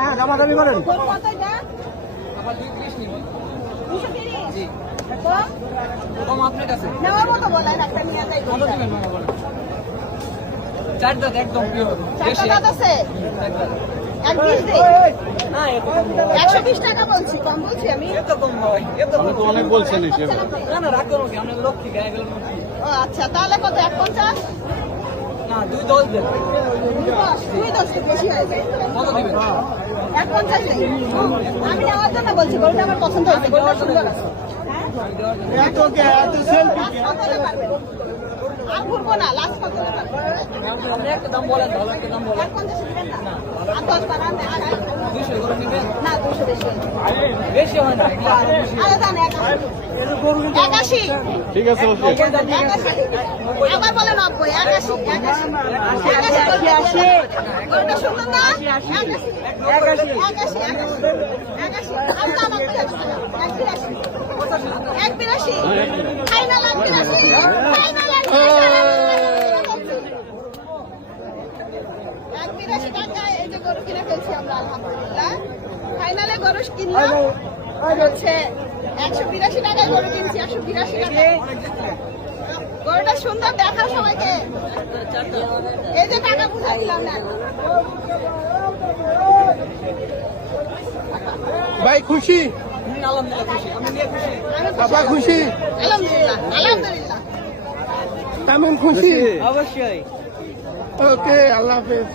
হ্যাঁ দামাদামি করেন। আপনার কাছে নেওয়ার মতো বলেন, একটা নিয়ে যাই। কত দিবেন মামা বলেন? চার দাঁত একদম পিওর দেশি। চারটা দাঁত আছে, চার দাঁত। এক পিস দেই। না এত কম 120 টাকা বলছি, কম বলছি আমি। এত কম নয়, এত কম। তো অনেক বলছেন হিসেবে। না না রাগ করো কি, আমরা লক্ষ্মী গায়ে গেলাম না। ও আচ্ছা, তাহলে কত? 150? না 2-10 দেন। 210 তো বেশি হয়ে যায়। কত দিবেন? 150 দেই। আমি নেওয়ার জন্য বলছি, গরুটা আমার পছন্দ হয়েছে, গরুটা সুন্দর আছে। আমি দেওয়ার জন্য। এত কে এত সেলফি লাস্ট কত হলে পারবেন? আর ঘুরবো না, লাস্ট কত হলে পারবেন? আপনি একটা দাম বলেন, ভালো একটা দাম বলেন। 150 দিবেন না? আর 10 বাড়ান না, আর 200 করে নেবেন? না 200 বেশি হয়ে যায়। বেশি হয় না, এগুলো আরো বেশি। আরে দান 81। ঠিক আছে ওকে। 81 আবার বলে 90, 81 গরুটা সুন্দর না? 81 আচ্ছা, আমার 81 ফাইনাল 81 ফাইনাল 81 টাকা। এই যে গরু কিনে ফেলছি আমরা, আলহামদুলিল্লাহ। ফাইনালে গরু কিনলাম হচ্ছে 182 টাকায় গরু কিনছি, 182 টাকায়। গরুটা সুন্দর, দেখাও সবাইকে। এই যে টাকা বুঝা দিলাম না। ভাই খুশি? আলহামদুলিল্লাহ খুশি, আমি নিয়ে খুশি। আপা খুশি? আলহামদুলিল্লাহ আলহামদুলিল্লাহ। কেমন খুশি? অবশ্যই। ওকে, আল্লাহ হাফেজ।